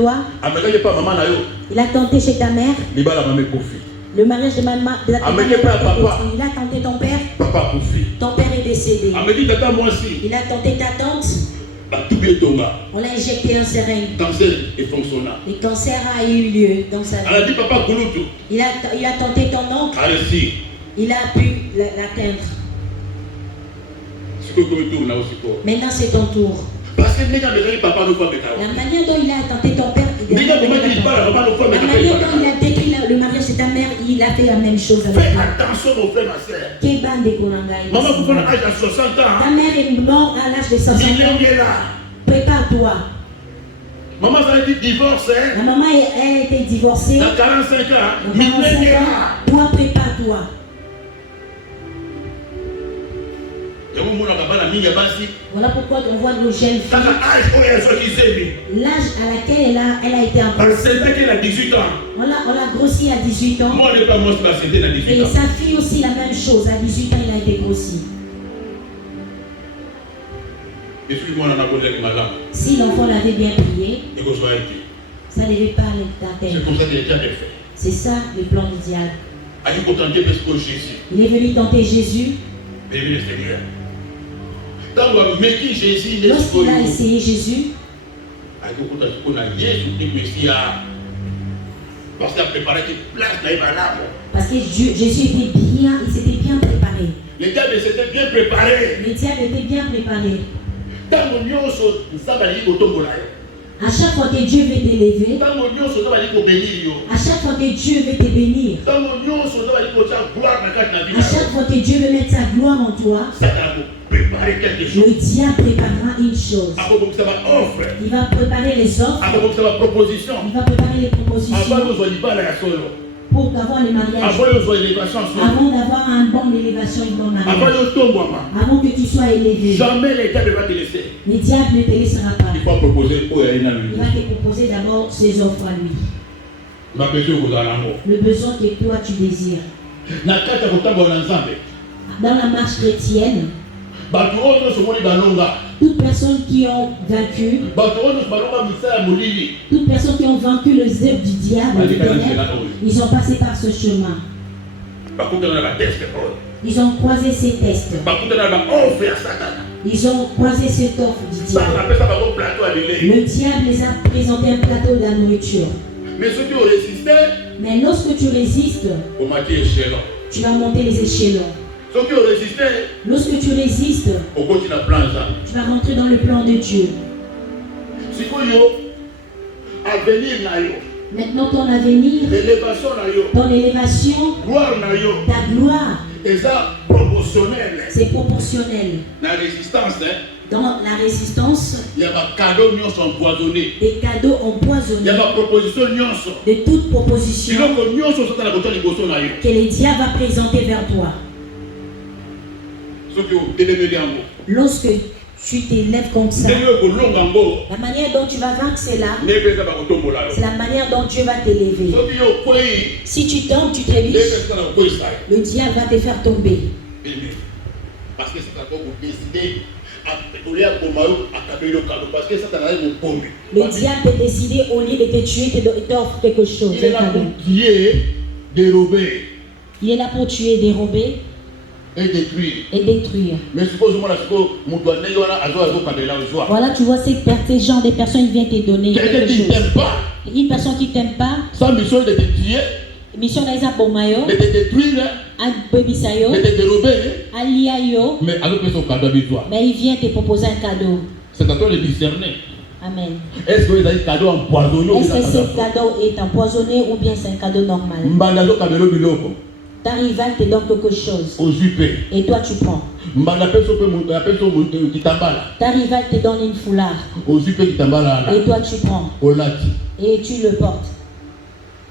toi. Il a tenté chez ta mère. Le mariage de ta mère. Il a tenté ton père. Ton père est décédé. Il a tenté ta tante. On l'a injecté un seringue. Le cancer a eu lieu dans sa vie. Il a tenté ton oncle. Il a pu l'atteindre. Maintenant c'est ton tour. La manière dont il a tenté ton père, la manière dont il a détruit le mariage de ta mère, il a fait la même chose avec toi. Fais attention mon frère, ma soeur. Ta mère est morte à l'âge de 60 ans. Prépare-toi. Maman a été divorcée. La maman elle a été divorcée. Dans 45 ans. Toi, prépare-toi. Voilà pourquoi on voit nos jeunes filles. L'âge à laquelle elle a été enceinte. Elle a 18 ans. On l'a grossi à 18 ans. Et sa fille aussi la même chose. À 18 ans, il a été grossi. Si l'enfant l'avait bien prié, ça ne devait pas l'atteindre. C'est comme ça qu'il était fait. C'est ça le plan du diable. Il est venu tenter Jésus. Lorsqu'il a essayé Jésus, parce que Jésus il s'était bien préparé. Le diable s'était bien préparé. Le diable était bien préparé. À chaque fois que Dieu veut t'élever, à chaque fois que Dieu veut te bénir, à chaque fois que Dieu veut mettre sa gloire en toi, le diable préparera une chose. Il va préparer les offres. Il va préparer les propositions. Pour avoir les mariages. Avant d'avoir un bon élévation, une bonne mariage. Avant que tu sois élevé. Jamais le diable va te laisser. Le diable ne te laissera pas. Il faut proposer pour il va te proposer d'abord ses offres à lui. Le besoin que toi tu désires. Dans la marche chrétienne, toutes personnes qui ont vaincu, toutes personnes qui ont vaincu le zèbre du diable, ils ont passé par ce chemin. Ils ont croisé ces tests. Ils ont croisé cette offre du diable. Le diable les a présenté un plateau de la nourriture. Mais lorsque tu résistes, tu vas monter les échelons. Lorsque tu résistes, tu vas rentrer dans le plan de Dieu. Maintenant ton avenir, ton élévation, ta gloire, c'est proportionnel. Dans la résistance, il y a des cadeaux empoisonnés. Des cadeaux empoisonnés. Il y a des propositions. De toute proposition que le diable va présenter vers toi. Lorsque tu t'élèves comme ça, la manière dont tu vas vaincre cela, c'est la manière dont Dieu va t'élever. Si tu tombes, tu trébuches, le diable va te faire tomber. Parce que c'est encore pour décider. Le diable peut décider au lieu de te tuer, il t'offre quelque chose. Il est là pour tuer, dérober. Il est là pour tuer, dérober. Et détruire. Mais supposons voilà, tu vois ces gens de personnes qui viennent te donner quelque chose. Une personne qui t'aime pas. Sa mission est de te tuer. Mission d'aisa bomayo. De te détruire. De te dérober. Aliayo. Mais avec son cadeau à toi. Mais il vient te proposer un cadeau. C'est à toi de discerner. Amen. Est-ce que c'est un cadeau empoisonné? Est-ce que ce cadeau est empoisonné ou bien c'est un cadeau normal? Ta rival te donne quelque chose. Et toi tu prends. Ta rival te donne une foulard. Et toi tu prends. Et tu le portes.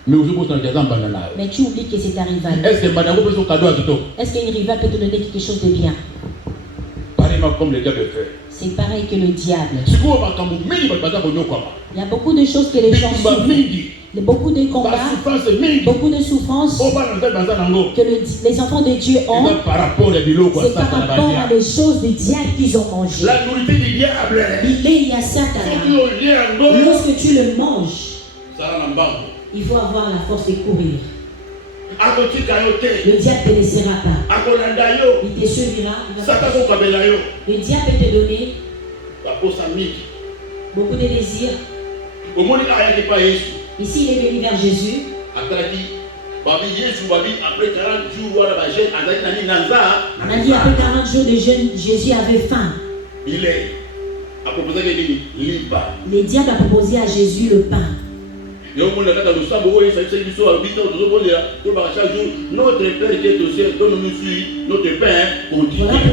Mais tu oublies que c'est ta rival. Est-ce qu'une rival peut te donner quelque chose de bien? exactement comme le diable fait. C'est pareil que le diable. Il y a beaucoup de choses que les gens souffrent. Beaucoup de combats, beaucoup de souffrances que les enfants de Dieu ont. C'est par rapport à des choses des diables qu'ils ont mangées. La nourriture du diable. Il y a Satan. Lorsque tu le manges, il faut avoir la force de courir. Le diable ne te laissera pas. Il te suivra. Le diable peut te donner beaucoup de désirs. Ici, il est venu vers Jésus. Après 40 jours de jeûne, Jésus avait faim. Le diable a proposé à Jésus le pain. Voilà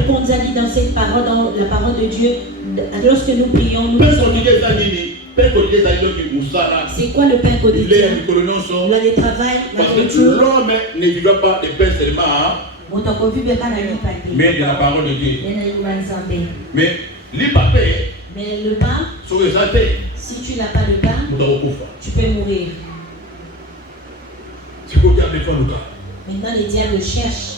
pourquoi on nous a dit dans cette parole, dans la parole de Dieu, lorsque nous prions, nous disons. C'est quoi le pain quotidien? Il a des travail, la nourriture. L'homme ne vivra pas de pain seulement, mais de la parole de Dieu. Mais le pain, si tu n'as pas le pain, tu peux mourir. Maintenant, les diables cherchent.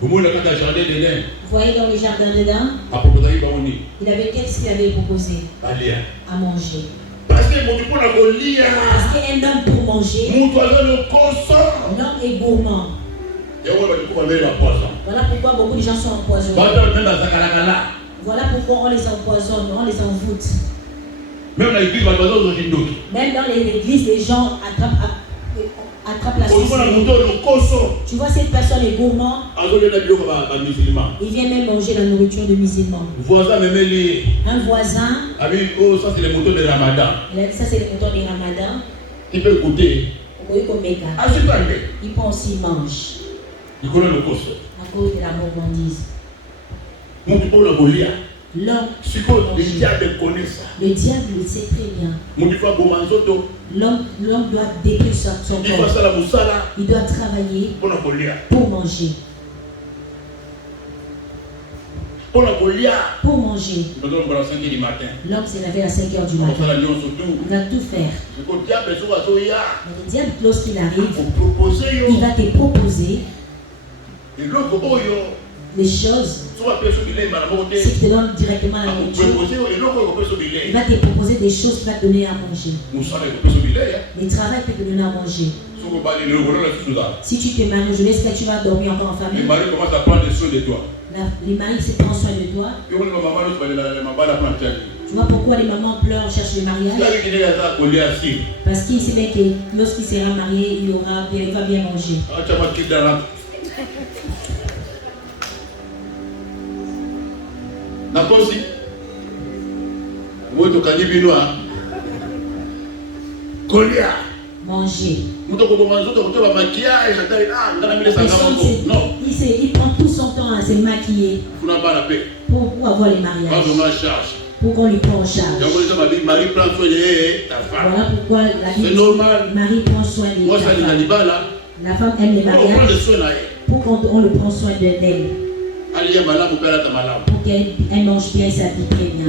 Vous voyez dans le jardin d'Éden, il avait qu'est-ce qu'il avait proposé à manger. Parce qu'un homme pour manger, l'homme est gourmand. Voilà pourquoi beaucoup de gens sont empoisonnés. Voilà pourquoi on les empoisonne, on les envoûte. Même dans les églises, les gens attrapent la sorcellerie. Tu vois, cette personne est gourmand. Il vient même manger la nourriture de musulmans. Un voisin. Ça c'est le moteur de Ramadan. Ça c'est le moteur de Ramadan. Il peut goûter. Il peut aussi manger. À cause de la gourmandise. L'homme, le diable le sait très bien. L'homme doit détruire son corps. Il doit travailler pour manger. Pour manger. L'homme s'est levé à 5h du matin. Il va tout faire. Mais le diable, lorsqu'il arrive, il va te proposer les choses. Si tu te donnes directement la nourriture, il va te proposer des choses qui vont te donner à manger. Le travail peut te donner à manger. Si tu te maries, je laisse que tu vas dormir encore en famille. Les maris commencent à prendre soin de toi. Les maris se prennent soin de toi. Tu vois pourquoi les mamans pleurent, cherchent le mariage? Parce qu'il sait bien que lorsqu'il sera marié, il va bien manger. Nakosi Moto Kanibinoa Kolia manger. Non. Il prend tout son temps à se maquiller pour avoir les mariages. Pour qu'on lui prenne en charge. Marie prend soin de ta femme. Voilà pourquoi c'est normal. Marie prend soin de ta femme. La femme aime les mariages. Pour qu'on le prenne soin d'elle. Pour qu'elle mange bien, s'habille très bien.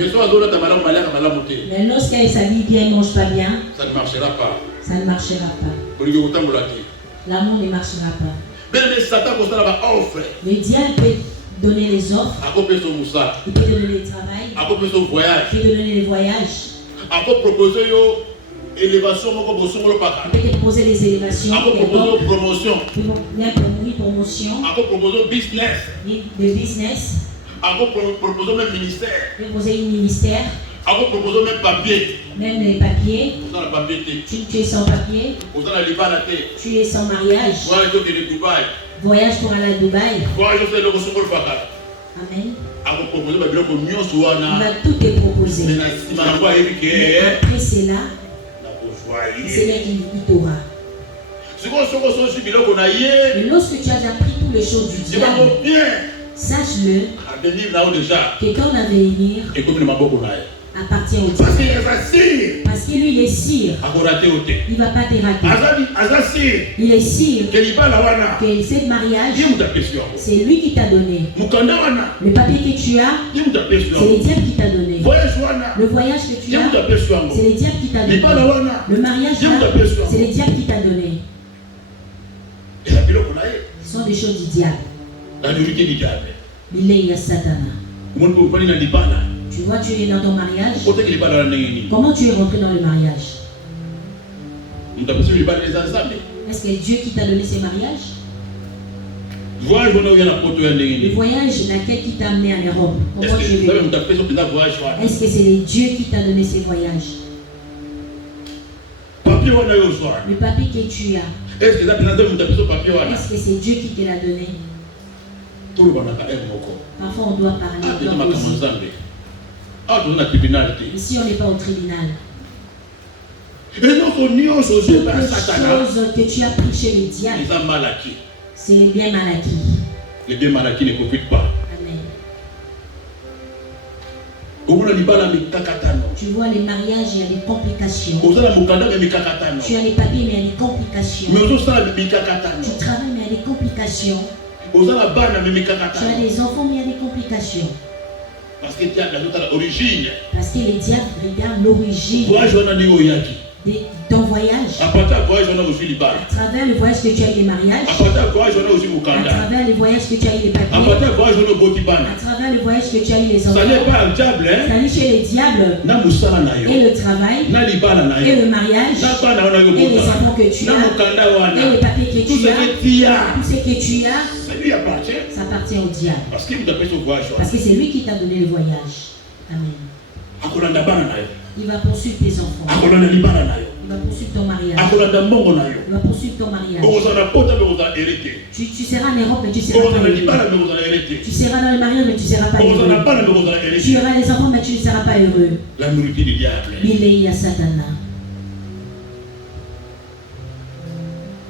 Mais lorsqu'elle s'habille bien, elle ne mange pas bien, ça ne marchera pas. Ça ne marchera pas. L'amour ne marchera pas. Le diable peut donner les offres. Il peut donner le travail. Il peut donner les voyages. Il peut te proposer les élévations. Il peut proposer promotion. Il peut proposer business. Le business. Il peut proposer même ministère. Il peut proposer un ministère. Il peut proposer même papier. Même les papiers. Tu es sans papier. Tu es sans mariage. Voyage pour aller à Dubaï. Amen. Il va tout te proposer. Mais après cela, c'est là qu'il t'aura. Mais lorsque tu as appris toutes les choses du diable, sache-le que ton avenir appartient au diable. Parce que lui, il est sire. Il ne va pas te rater. Il est sire. Que cette mariage, c'est lui qui t'a donné. Le papier que tu as, c'est le diable qui t'a donné. Le voyage que tu as, c'est le diable qui t'a donné. Le mariage, c'est le diable qui t'a donné. Ce sont des choses du diable. Il est Satana. Tu vois, tu es dans ton mariage. Comment tu es rentré dans le mariage? Est-ce que Dieu qui t'a donné ces mariages? Le voyage, laquelle qui t'a amené en Europe? Comment tu es venu? Est-ce que c'est Dieu qui t'a donné ces voyages? Le papier que tu as, est-ce que c'est Dieu qui te l'a donné? Parfois on doit parler. Ici on n'est pas au tribunal. Toutes les choses que tu as pris chez le diable, c'est les biens mal acquis. Les biens mal acquis ne profitent pas. Amen. Tu vois, les mariages, il y a des complications. Tu as les papiers, mais il y a des complications. Tu travailles, mais il y a des complications. Tu as des enfants, mais il y a des complications. Parce que l'origine. Parce que les diables regardent l'origine de ton voyage. À travers le voyage que tu as eu les mariages. À travers le voyage que tu as eu les papiers. À travers le voyage que tu as eu les enfants. Ça n'est chez les diables. Et le travail. Et le mariage. Et les enfants que tu as. Et les papiers que tu as. Tout ce que tu as. Ça appartient au diable. Parce que c'est lui qui t'a donné le voyage. Amen. Il va poursuivre tes enfants. Il va poursuivre ton mariage. Il va poursuivre ton mariage. Tu seras en Europe, mais tu ne seras pas heureux. Tu seras dans le mariage, mais tu ne seras pas heureux. Tu auras les enfants, mais tu ne seras pas heureux. La nourriture du diable. Il y a Satana.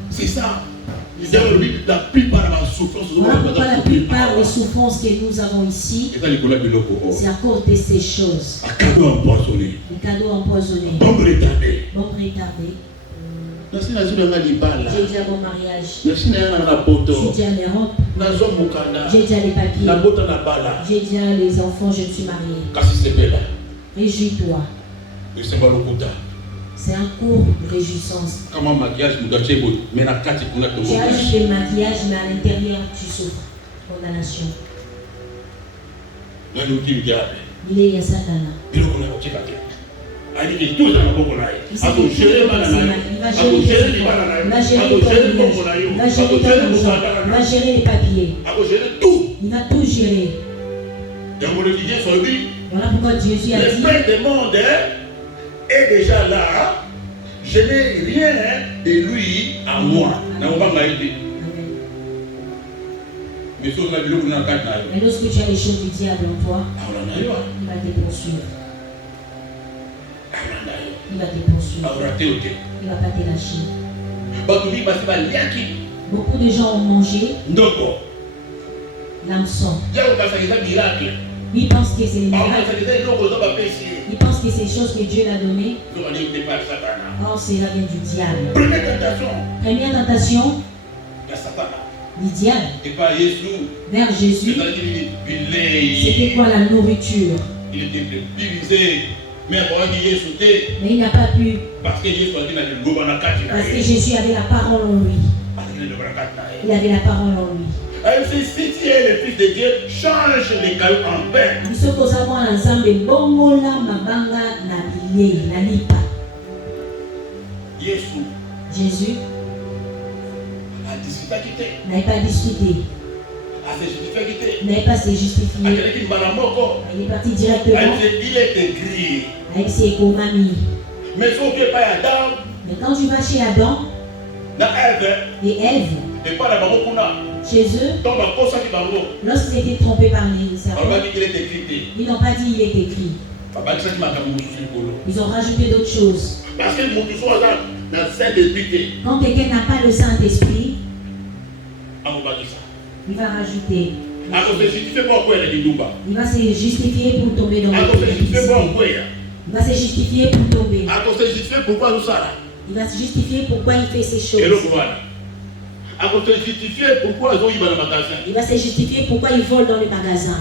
C'est ça. La plupart des souffrances que nous avons ici, c'est à cause de ces choses. Les cadeaux empoisonnés. Bombe retardée. J'ai déjà mon mariage. J'ai déjà l'Europe. J'ai déjà les papiers. J'ai déjà les enfants, je me suis marié. Réjouis-toi. C'est un cours de réjouissance. Comment maquillage nous doit être mais la carte pour la tu as juste le maquillage, mais à l'intérieur, tu souffres. Condamnation. Il est Satana. Il va gérer les papiers. Il va tout gérer. Voilà pourquoi Jésus a dit. Le Père des mondes est déjà là. Je n'ai rien de lui à moi. Mais lorsque tu as les choses du diable en toi, il va te poursuivre. Il va te poursuivre. Il ne va pas te lâcher. Beaucoup de gens ont mangé l'hameçon. Ils pensent que c'est les miracles. Ils pensent que c'est choses que Dieu l'a données. Or, cela vient du diable. Première tentation du diable vers Jésus. C'était quoi la nourriture? Il était divisé. Mais il n'a pas pu. Parce que Jésus avait la parole en lui. Il avait la parole en lui. Si tu es le Fils de Dieu, change les cailloux en pain. Jésus n'avait pas discuté. N'avait pas se justifier. Il est parti directement. Il est écrit. Avec ses commandes. Mais quand tu vas chez Adam et Ève, chez eux, lorsqu'ils étaient trompés par les serpents, ils n'ont pas dit il est écrit. Ils ont rajouté d'autres choses. Quand quelqu'un n'a pas le Saint-Esprit, il va rajouter. Il va se justifier pour tomber dans le Il va se justifier pour tomber. Se justifier pourquoi nous ça. Il va se justifier pourquoi il fait ces choses. Se justifier pourquoi ils ont eu dans le magasin. Il va se justifier pourquoi il vole dans le magasin.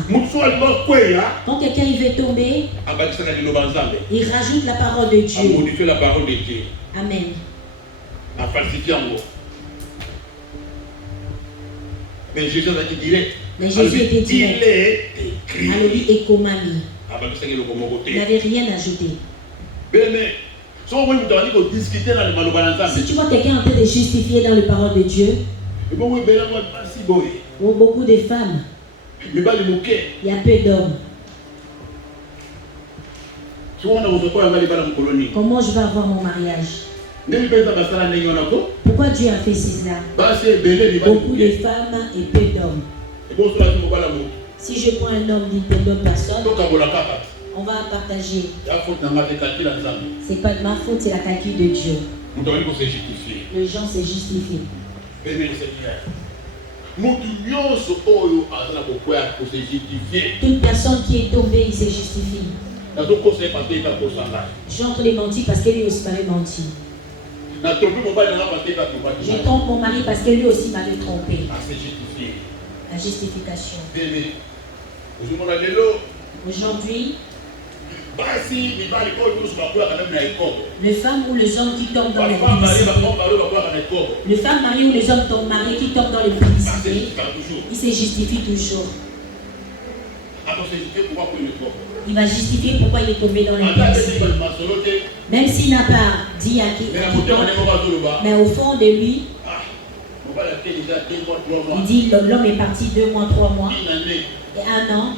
Quand quelqu'un il veut tomber, il rajoute la parole de Dieu. A modifié la parole de Dieu. Amen. A falsifié en gros. Mais Jésus a été direct. Mais Jésus était direct. Il est écrit. Alors lui est commandé. Il n'avait rien ajouté. Si tu vois quelqu'un en train de justifier dans les paroles de Dieu, beaucoup de femmes, il y a peu d'hommes. Comment je vais avoir mon mariage? Pourquoi Dieu a fait cela? Beaucoup de femmes et peu d'hommes. Si je prends un homme d'une personne, on va partager. C'est pas de ma faute, c'est la calcul de Dieu. Les gens se justifient. Toute personne qui est tombée, il se justifie. J'entre les mentis parce que lui aussi m'avait menti. Je trompe mon mari parce que lui aussi m'avait trompé. La justification. Aujourd'hui, les femmes ou les hommes qui tombent dans les publicités, les femmes mariées ou les hommes mariés qui tombent dans les publicités, ils se justifient toujours. Il va justifier pourquoi il est tombé dans les publicités. Même s'il n'a pas dit à qui tombe, mais au fond de lui, il dit l'homme est parti 2 mois, 3 mois, et 1 an.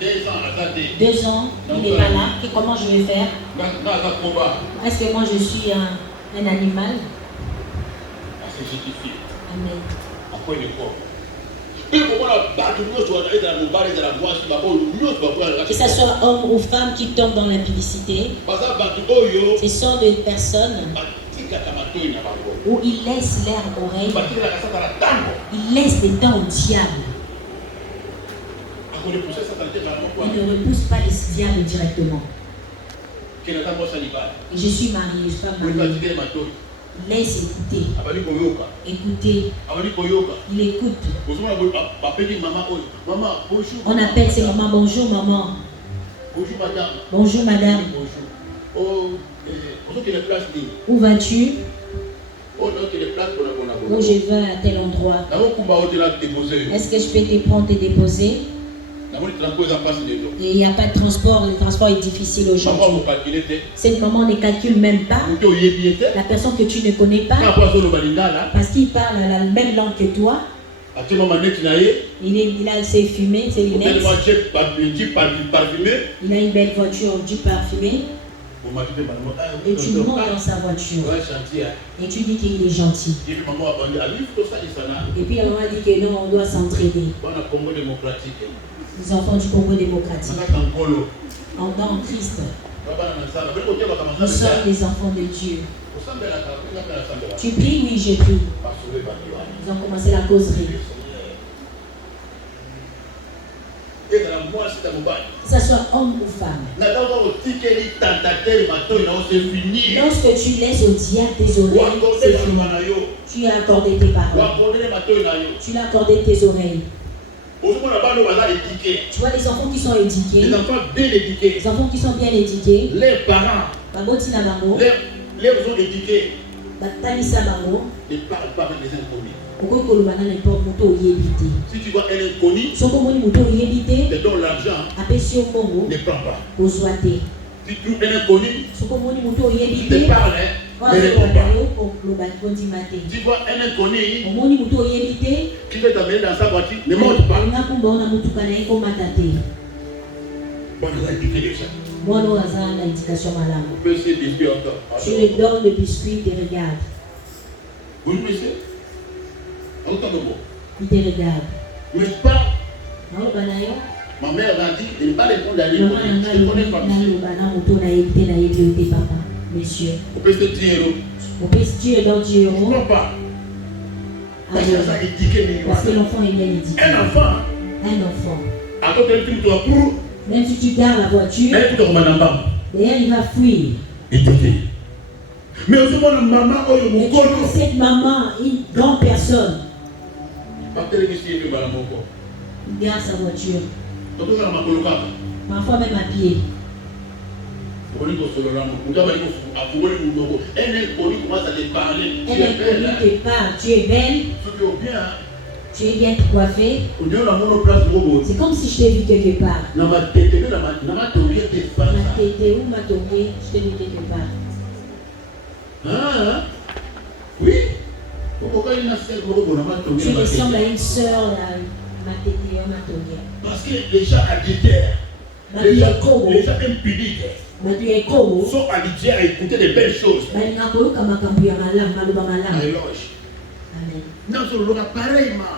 2 ans, il n'est pas là. Et comment je vais faire? Est-ce que moi je suis un animal? Amen. Que ce soit homme ou femme qui tombent dans l'impudicité, ce sont des personnes où ils laissent l'air oreille, ils laissent des dents au diable. Il ne repousse pas les diables directement. Je suis marié, je suis pas marié. Laisse écouter. Écoutez. Il écoute. On appelle ses mamans. Bonjour maman. Bonjour madame. Où vas-tu? Où je vais à tel endroit. Est-ce que je peux te prendre et déposer? Et il n'y a pas de transport, le transport est difficile aujourd'hui. Cette maman ne calcule même pas la personne que tu ne connais pas, parce qu'il parle la même langue que toi. Il a ses fumées, ses lunettes. Il a une belle voiture du parfumé. Et tu montes dans sa voiture. Et tu dis qu'il est gentil. Et puis la maman dit que non, on doit s'entraider. Les enfants du Congo démocratique. En Christ. Nous sommes les enfants de Dieu. Tu pries? Oui, je prie. Ils ont commencé la causerie. Que ce soit homme ou femme. Lorsque tu laisses au diable tes oreilles, c'est fini. Tu as accordé tes paroles. Tu as accordé tes oreilles. Tu vois les enfants qui sont éduqués, les enfants qui sont bien éduqués, les parents, les ont éduqués, ne parlent pas avec les inconnus. Si tu vois un inconnu, te donne l'argent, ne prends pas. Si tu trouves un inconnu, te parle, ne réponds pas. Tu vois un inconnu qui veut t'amener dans sa voiture, ne monte pas. On a éduqué les gens. On peut essayer de biscuits encore. Tu lui donnes le biscuit, il te regarde. Oui, monsieur. Il te regarde. Mais pas. Ma mère m'a dit de ne pas répondre à lui. Je ne connais pas monsieur. On peut se dire. On peut se dire dans Dieu. Je ne crois pas. Parce que l'enfant est bien éduqué. Un enfant. Un enfant. Même si tu gardes la voiture, D'ailleurs, il va fuir. Et te dit. Mais aussi, mon maman, mais tu vois cette maman, une grande personne. Il garde sa voiture. Parfois même à pied. Elle te parle, tu es belle. Tu es bien coiffée. C'est comme si je t'ai vu quelque part. Ma tête où ma tombée, je t'ai vu quelque part. Ah, oui. Tu ressembles à une sœur, ma tête, ma tombée. Parce que les gens adultères, les gens impudiques, sont habitués à écouter de belles choses. Amen. Non, c'est pareillement.